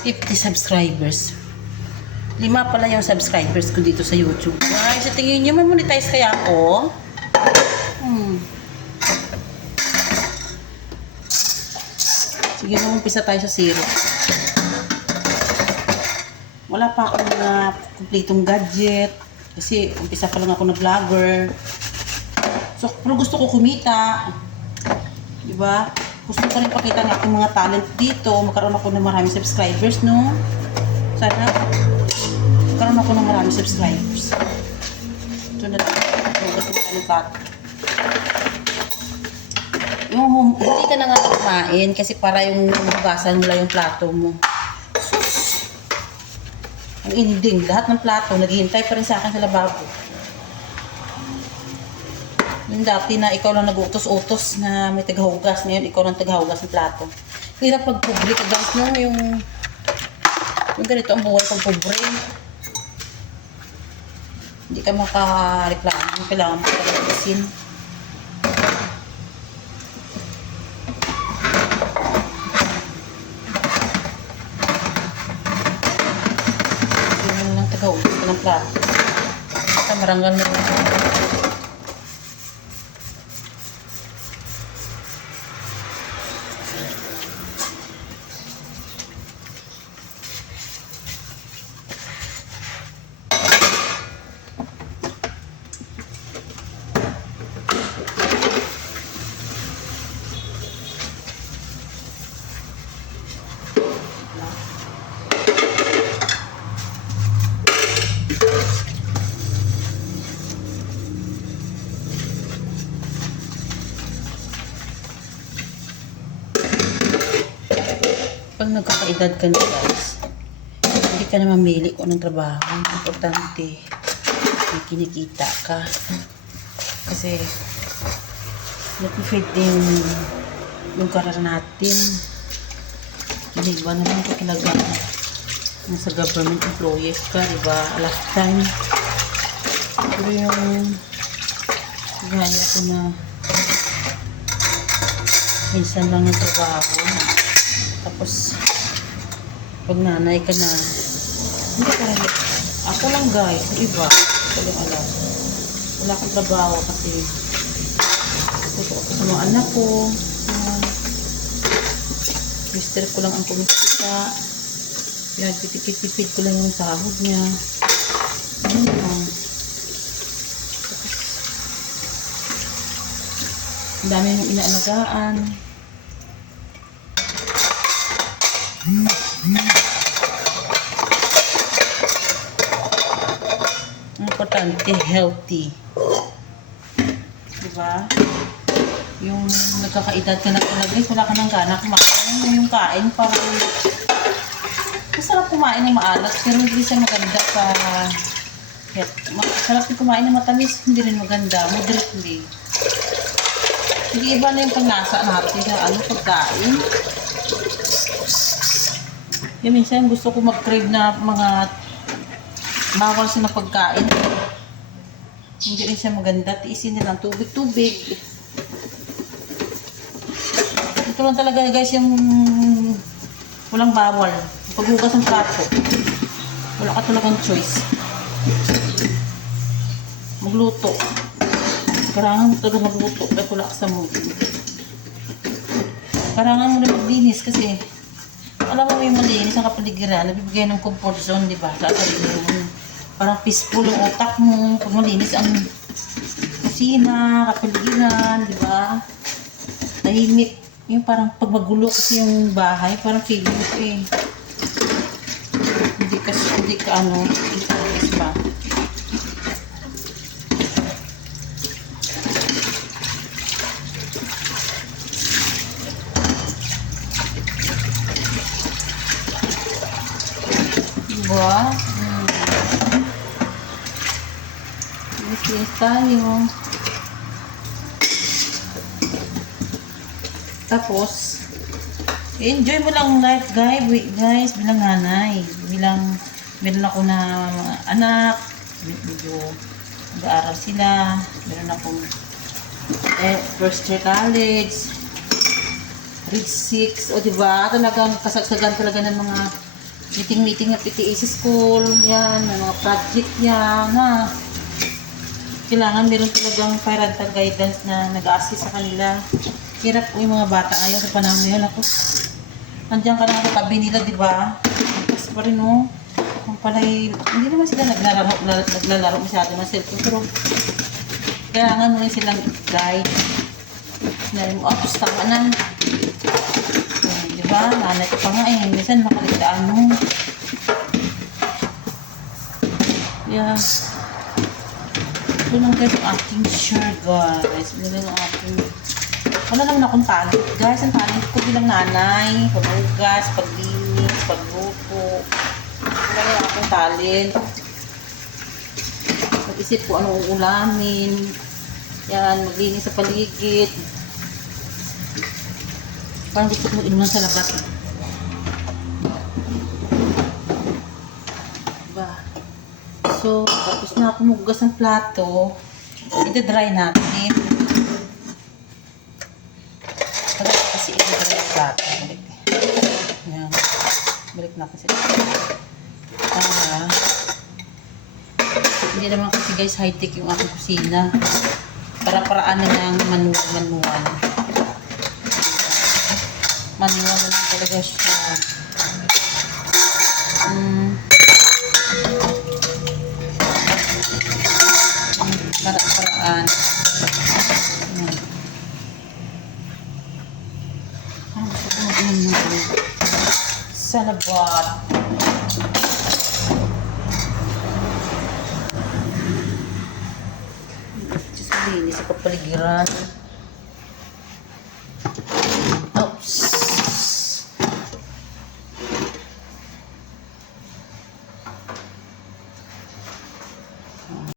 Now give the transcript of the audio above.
50 subscribers. 5 pala yung subscribers ko dito sa YouTube. Guys, sa tingin nyo, monetize kaya ako? Sige na, umpisa tayo sa zero. Wala pa akong kumpletong gadget. Kasi umpisa pa lang ako na vlogger. So, pero gusto ko kumita. Diba? Gusto ko rin pakita ng aking mga talent dito. Magkaroon ako ng maraming subscribers, no? Sana magkaroon ako ng maraming subscribers. Ito na lang. Yung hindi ka na nga kumain kasi para yung hugasan mo lang yung plato mo. Ang ending, lahat ng plato naghihintay pa rin sa akin sa lababo. Yung dati na ikaw lang nag-utos-utos na may tagahugas, ngayon ikaw lang tagahugas ng plato. Hirap pag pobre ka guys, no? Yung ganito ang buhay pag pobre. Hindi ka makareklamo, kailangan mo tagahugasin. Yung lang tagahugas ka ng plato. Basta marangal na rin. Pag nagkakaedad ka na guys, hindi ka na mamili kung anong trabaho. Importante, may kinikita ka. Kasi, nag-feed din yung karar natin. Hindi ba naman kakilagan nasa government employees ka, diba? Last time. Pero yung gaya ko na minsan lang yung trabaho. Tapos, pag nanay ka na, hindi ka rin. Ako lang guys, yung iba, ako lang alam. Wala akong trabaho kasi gusto ko sa mga anak ko. Mister ko lang ang kumikita. Pinagpipid ko lang yung sahod niya. Ano lang. Tapos, ang dami yung inaalagaan. Importante, healthy. Diba? Yung nagkakaedad ka na talaga, wala ka nang gana kumakain. Yung kain, parang masarap kumain ng maalat, pero hindi siya maganda para masarap yung kumain ng matamis, hindi rin maganda, moderately. Hindi iba na yung panlasa natin sa pagkain. Yung minsan gusto ko mag-crave na mga bawal siya na pagkain. Hindi rin siya maganda. Tiisin na lang tubig-tubig. Ito lang talaga guys yung walang bawal. Paghugas ng plato. Wala ka talagang choice. Magluto. Kailangan mo talaga magluto. Kahit wala ka sa mood. Kailangan mo na maglinis kasi alam mo yung malinis ang kapaligiran, nabibigay ng comfort zone, di ba? Sa sarili mo. Parang peaceful yung utak mo. Pag malinis ang kusina, kapaligiran, di ba? Tahimik. Yung parang pag magulo kasi yung bahay, parang feeling mo hindi ka ba? Diba? Linis tayo. Tapos, enjoy mo lang life, guys, bilang nanay. Meron ako na anak, medyo nag-aaral sila. Meron akong first year college, grade 6, o diba? Talagang kasagsagan talaga ng mga meeting at PTA sa school, yan, may mga project yan, na kailangan meron talagang parental guidance na nag-a-assist sa kanila. Hirap po yung mga bata ngayon sa panahon ngayon. Ako, nandiyan ka na sa tabi nila, di ba? Tapos pa rin, no? Kung pala'y, hindi naman sila naglalaro masyado ng cellphone, pero kailangan mo rin silang guide. Na yung apos tama na. Di ba? Nanay ko pa nga eh. Minsan makalitaan mo. Yeah. Ito lang guys ang aking share guys. Ito lang ang aking... Wala naman akong talent. Guys, ang talent ko bilang nanay. Paghugas, paglinis, pagluto. Wala lang akong talent. Mag-isip ko anong uulamin. Yan, maglinis sa paligid. Parang gusto ko mag-inuman sa labat. Diba? So, tapos na ako maghugas ng plato. Ito-dry natin. Kasi ito-dry ang plato. Balik. Yan. Balik natin sila. Hindi naman kasi guys high-tech yung aking kusina. Para-paraan na ng manual. Manual na lang talaga siya. Para-paraan. Gusto ko mag-inom sa labat. Linis sa kapaligiran.